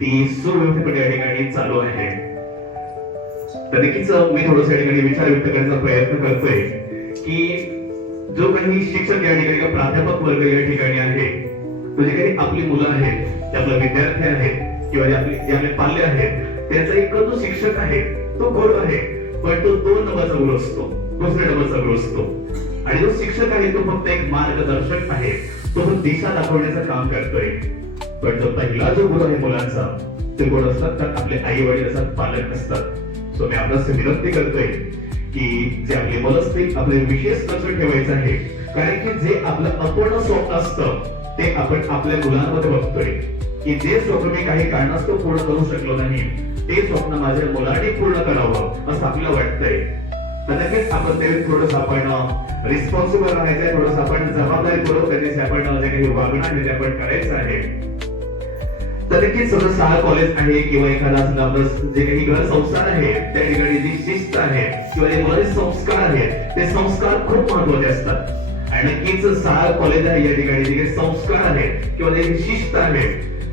ती सुव्यवस्थितपणे या ठिकाणी चालू आहे. तर नक्कीच मी थोडस या ठिकाणी विचार व्यक्त करण्याचा प्रयत्न करतोय की जो काही शिक्षक या ठिकाणी किंवा प्राध्यापक वर्ग या ठिकाणी आहे तो जे काही आपली मुलं आहेत ते आपले विद्यार्थी आहेत किंवा जे आपले जे आपले पाल्य आहेत त्यांचा एक जो शिक्षक आहे तो गुरु आहे पण तो दोन नंबरचा गुरु असतो दुसऱ्या नंबरचा गुरु असतो. आणि जो शिक्षक आहे तो फक्त एक मार्गदर्शक आहे तो दिशा दाखवण्याचं काम करतोय. पण तो पहिला जो गुरु आहे मुलांचा ते कोण असतात तर आपले आई वडील असतात पालक असतात. सो मी आपल्यास विनंती करतोय की जे आपले मुलं असतील आपले विशेष लक्ष ठेवायचं आहे कारण की जे आपलं अपूर्ण स्वप्न असतं ते आपण आपल्या मुलांमध्ये बघतोय. की जे स्वप्न मी काही कारणास्तव पूर्ण करू शकलो नाही ते स्वप्न माझ्या मुलांनी पूर्ण करावं असं आपल्याला वाटतंय. तर नक्कीच आपण ते थोडस आपण रिस्पॉन्सिबल राहायचंय थोडस आपण जबाबदारीपूर्वक त्यांनी सापडणं जे काही वागणं आहे ते आपण करायचं आहे. तर नक्कीच समजा शाळा कॉलेज आहे किंवा एखादा समजा आपलं जे काही घर संस्कार आहे त्या ठिकाणी जी शिस्त आहे किंवा जे बरेच संस्कार आहेत ते संस्कार खूप महत्त्वाचे असतात. आणि नक्कीच शाळा कॉलेज आहे या ठिकाणी जे काही संस्कार आहेत किंवा जे शिस्त आहे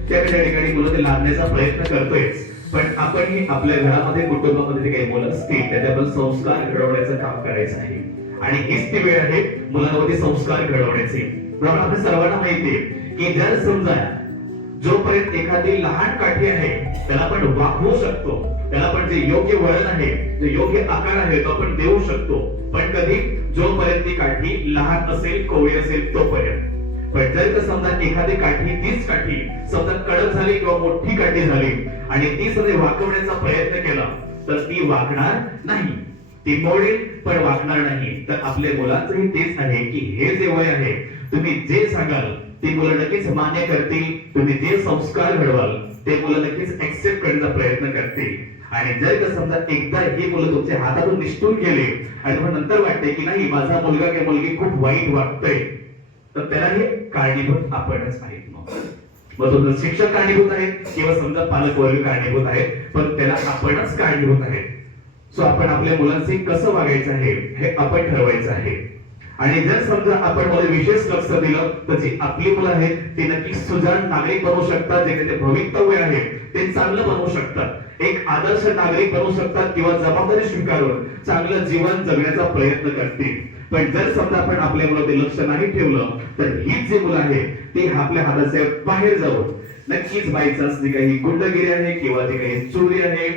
त्या त्या ठिकाणी मुलं ते लादण्याचा प्रयत्न करतोयच. पण आपण ही आपल्या घरामध्ये कुटुंबामध्ये जे काही मुलं असतील त्याच्याबद्दल संस्कार घडवण्याचं काम करायचं आहे. आणि हीच ती वेळ आहे मुलांमध्ये संस्कार घडवण्याचे. आपल्या सर्वांना माहितीये की जर समजा जोपर्यंत एखादी लहान काठी आहे त्याला आपण वाकवू शकतो. त्याला आपण जे योग्य वळण आहे जे योग्य आकार आहे तो आपण देऊ शकतो. पण कधी जोपर्यंत ती काठी लहान असेल कोवळी असेल तोपर्यंत. पण जर का समजा एखादी काठी तीच काठी समजा कडक झाली किंवा मोठी काठी झाली आणि ती समजा वाकवण्याचा प्रयत्न केला तर ती वाकणार नाही. ती मोडेल पण वाकणार नाही. तर आपल्या मुलांचंही तेच आहे की हे जे वय आहे तुम्ही जे सांगाल ते मुलं नक्कीच मान्य करतील. तुम्ही जे संस्कार घडवाल ते मुलं नक्कीच ऍक्सेप्ट करण्याचा प्रयत्न करतील. आणि जर का समजा एकदा ही मुलं तुमच्या हातातून निष्ठून गेले आणि तुम्हाला नंतर वाटते की नाही माझा मुलगा किंवा मुलगी खूप वाईट वागतोय तर त्याला हे कारणीभूत आपणच आहेत मग. मग तो शिक्षक कारणीभूत आहेत किंवा समजा पालक वर्ग कारणीभूत आहेत पण त्याला आपणच कारणीभूत आहेत सो आपण आपल्या मुलांचे कसं वागायचं आहे हे आपण ठरवायचं आहे. आणि जर समजा आपण मध्ये विशेष लक्ष दिलं तर जी आपली मुलं आहेत ती नक्की सुजाण नागरिक बनवू शकतात जे त्यांचे भवितव्य आहे ते चांगलं बनवू शकतात. एक आदर्श नागरिक बनवू शकतात किंवा जबाबदारी स्वीकारून चांगलं जीवन जगण्याचा प्रयत्न करतील. पण जर समजा आपण आपल्या मुलावरती लक्ष नाही ठेवलं तर हीच जी मुलं आहे ती आपल्या हाताच्या बाहेर जाऊ नक्कीच बायचान्स जी काही गुंडगिरी आहे किंवा जी काही चोरी आहे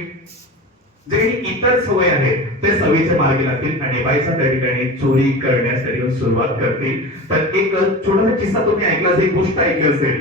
जे इतर सवय आहेत ते सवयीच्या मार्गे लागतील आणि बायचा त्या ठिकाणी चोरी करण्यासाठी सुरुवात करतील. तर एक छोटासा किस्सा तुम्ही ऐकला असेल एक गोष्ट ऐकली असेल.